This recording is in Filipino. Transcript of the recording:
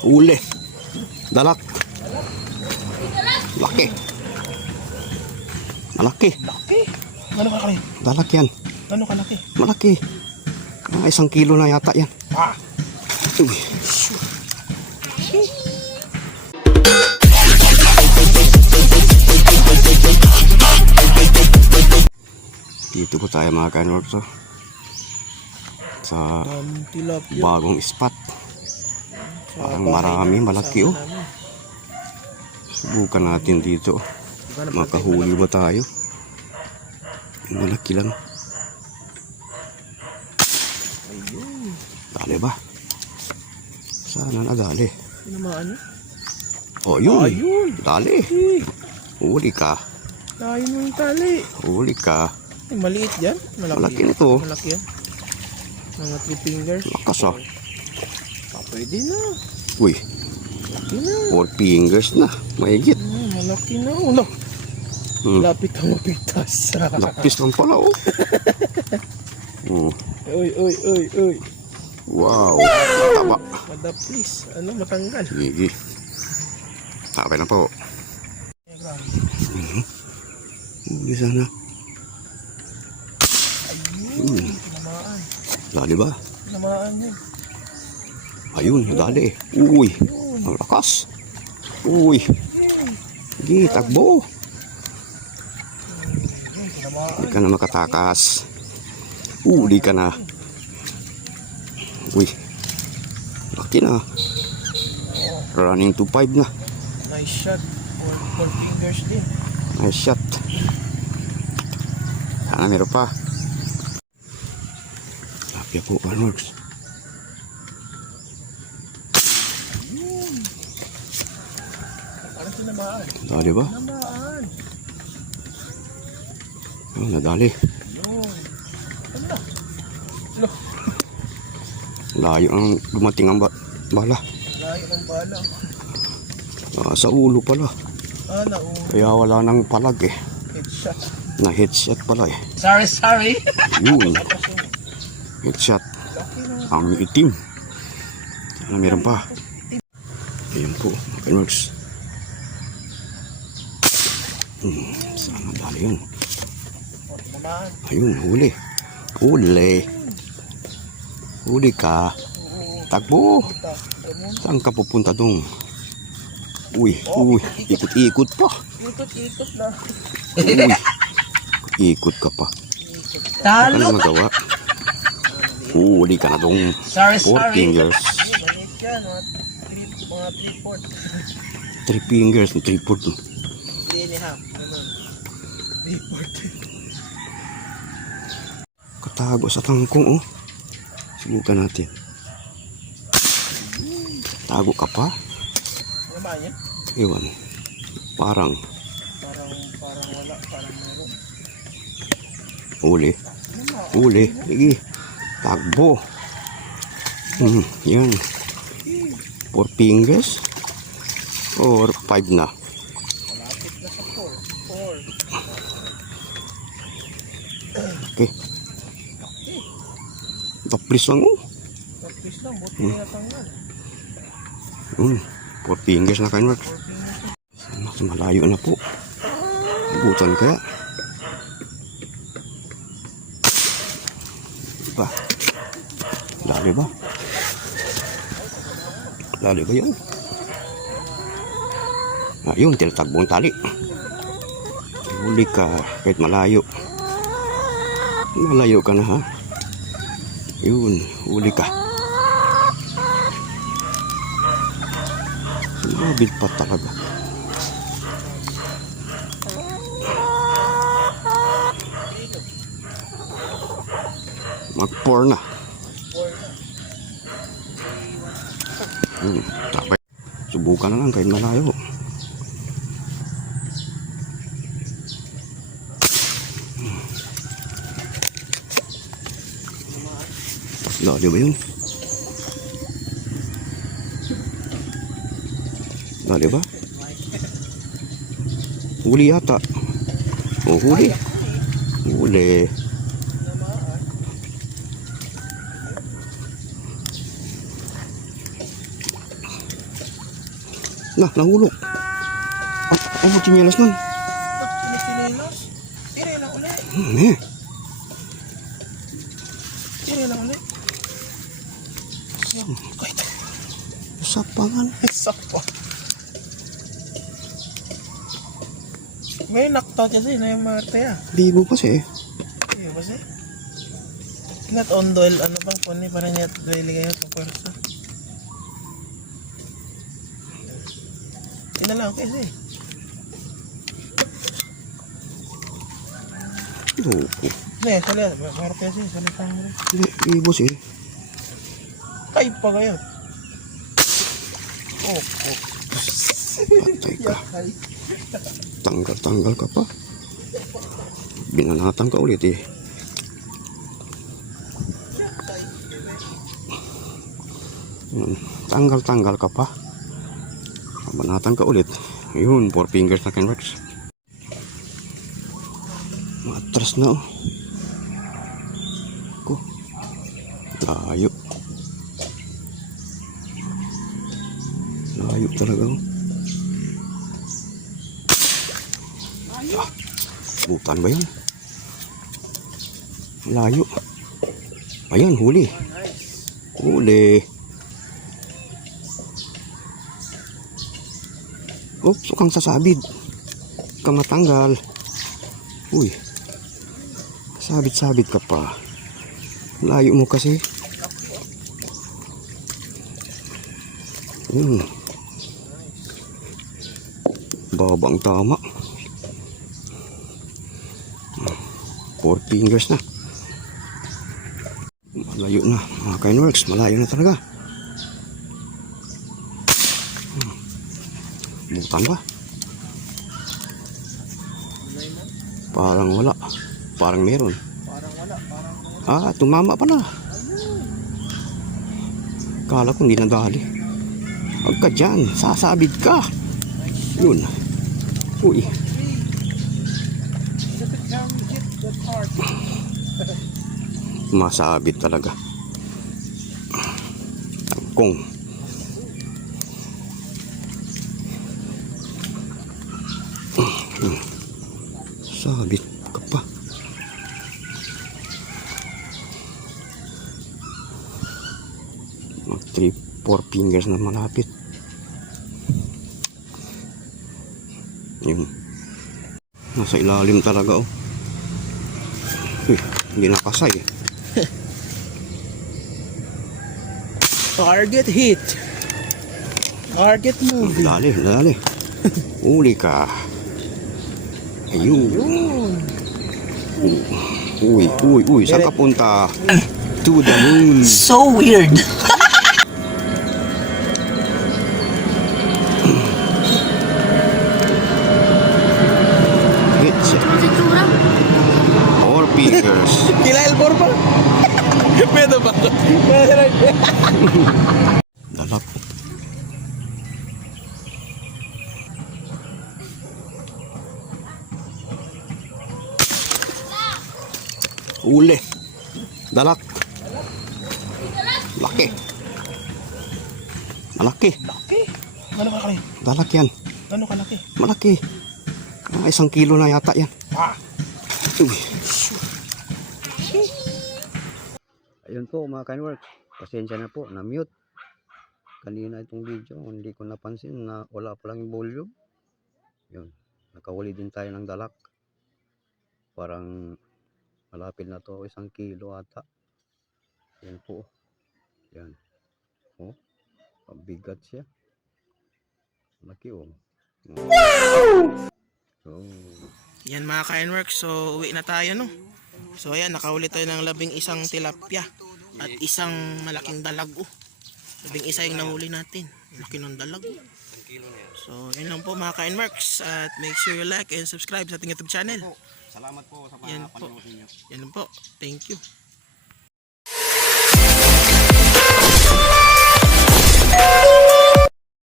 Uli. Dalak. Laki. Malaki. Laki. Ano kalaki? Dalak yan. Ano kalaki? Malaki. Mga 1 kilo na yata yan. Ah. Uy. Dito po tayo mga ka-North sa bagong spot. Parang marami, malaki oh. Subukan natin dito. Makahuli ba tayo? Malaki lang. Dali ba? Sana nadali. Tinamaan niya? Oh, yun. Ayun. Dali. Huli ka. Ayun mo yung tali. Huli ka. Ay, maliit yan. Malaki nito. Malaki yan. Mga 3 fingers. Lakas ah. Pwede na. Uy. Malaki na. 4 fingers na. Mahigit. Malaki na. Ulo. Lapit ang mapitas. Lapis lang pala oh. Uy. Wow. Taba. Madaplis. Ano, matanggal. Sige. Okay na po. Huli sana. Ayun. Tinamaan. Dali ba? Tinamaan niya. Ayun, dali. Uy. Ang lakas. Uy. Sige, takbo. Hindi ka na makatakas. Uli ka na. Uy. Laki na. Running to 5 na. Nice shot. 4 fingers din. Nice shot. Sana meron pa. Lapya po, Arnold. Parang tinamaan. Dali ba? Tinamaan. Oh, nadali. Yun. Ano? Lo. Layo ang dumating ang bala. Layo ng bala. Sa ulo pala. Naulo. Kaya wala nang palag eh. Headshot. Na headshot pala eh. Sorry. Yun. Headshot. Ang itim. Sana meron pa. Ayan po. Arnold. Sana dali yun. Ayun, huli. Huli ka. Takbo. Saan ka pupunta dong? Uy. Ikot-ikot pa. Ikot lang. Uy. Ikot ka pa. Ano magawa? Huli ka na dong. 4 fingers. Ganit yan. Mga 3/4. 3 fingers. 3/4. 3.5. 3/4. Katago sa tangkong oh. Subukan natin. Tago ka pa? Ano ba yan? Ewan. Parang wala. Parang meron. Huli. Sige. Tagbo. Yan. 4 fingers. Or 5 na. Malapit na sa 4. Okay. Taplis lang oh. Tapos lang. Buti na natanggal. 4 fingers na kayo. Mas malayo na po. Butan kaya. Diba? Lali ba? Lali ba yun? Ayun, tinatagbong tali. Huli ka kahit malayo. Malayo ka na ha. Yun, huli ka. Mabil pa talaga. Mag-4 na. Tapos subukan na lang kahit malayo. Dali ba yun? Dali ba? Huli yata. Oh, huli. Huli. Nahulog. Ay, mo chinelas nun. Pinipinilos. Tira lang ulit. Eh. Tira lang ulit. Yan. Wait. Sapangan. Sakto. May nakta kasi na yung Marte ah. Bibo kasi eh. Iya kasi. Not on doil ano bang puni para niya doil kayo sa pwersa. Ina lang kasi. Loko. Ne, sali Marte kasi salita mo rin. Bibo siya. Ay pa kayo. Oh. Patay ka. Tanggal ka pa. Binanatan ka ulit eh. Tanggal ka pa. Banatan ka ulit. Yun, 4 fingers na Kenworks. Matras na oh. Ko. Layo. Layo talaga oh. Butan ba yan? Layo. Ayan, huli. Huli. Oops, kang sasabid. Kang matanggal. Uy. Sabit-sabit ka pa. Layo mo kasi. Babang tama. 4 fingers na. Malayo na. Mga Kenworks, malayo na talaga. Butan ba? Parang wala. Parang meron. Parang wala, Tumama pala. Kala ko hindi nadali. Huwag ka dyan. Sasabit ka. Yun. Uy. Masabit talaga. Tangkong. Sabit ka pa. Mag 3-4 fingers na malapit. Yun. Nasa ilalim talaga oh. Hindi nakasay eh. Target hit. Target move. Dali. Uli ka. Ayun. Uy. Saan ka punta? To the moon. So weird. Hits. 4 fingers. Kila Elbor pa. Medo ba? Dalak. Uli. Dalak. Laki. Malaki. Laki. Ano kalaki? Dalak yan. Ano kalaki? Malaki. 1 kilo na yata yan. Uy. Ayun po mga Kenworks. Pasensya na po. Na-mute. Kanina itong video. Hindi ko napansin na wala pa lang yung volume. Yun. Nakahuli din tayo ng dalak. Parang malapit na to 1 kilo ata. Yan po. Yan. Oh. Pabigat siya. Laki oh. Wow! So, Yan mga Kenworks, so uwi na tayo no. So ayan, nakahuli tayo ng 11 tilapia at isang malaking dalag oh. 11 yung nahuli natin. Laki ng dalag oh. So yun lang po mga Kenworks, at make sure you like and subscribe sa ating YouTube channel. salamat po sa Yan po. panonood niyo. Yan po. Thank you.